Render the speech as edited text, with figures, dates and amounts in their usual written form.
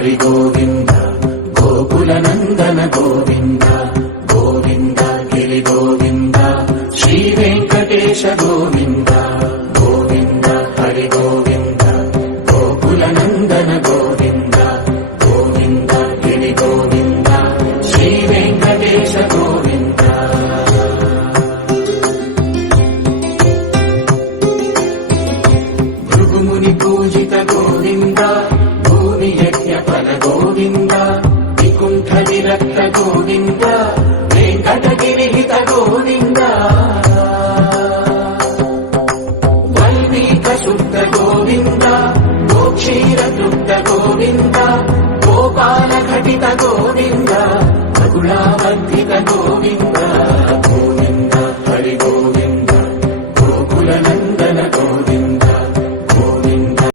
హరి గోవింద గోకుల నందన గోవింద గోవింద గిరి గోవింద శ్రీ వెంకటేశ గోవింద గోవింద హరి గోవింద గోకుల నందన గోవింద గోవింద గిరి గోవింద శ్రీ వెంకటేశ గోవింద. భృగుముని పూజిత గోవింద భూమి యజ్ఞ ఫల గోవింద వికుంఠ విరక్త గోవింద వెంకటగిరిహిత గోవింద వల్మీక శుద్ధ గోవింద గోక్షీర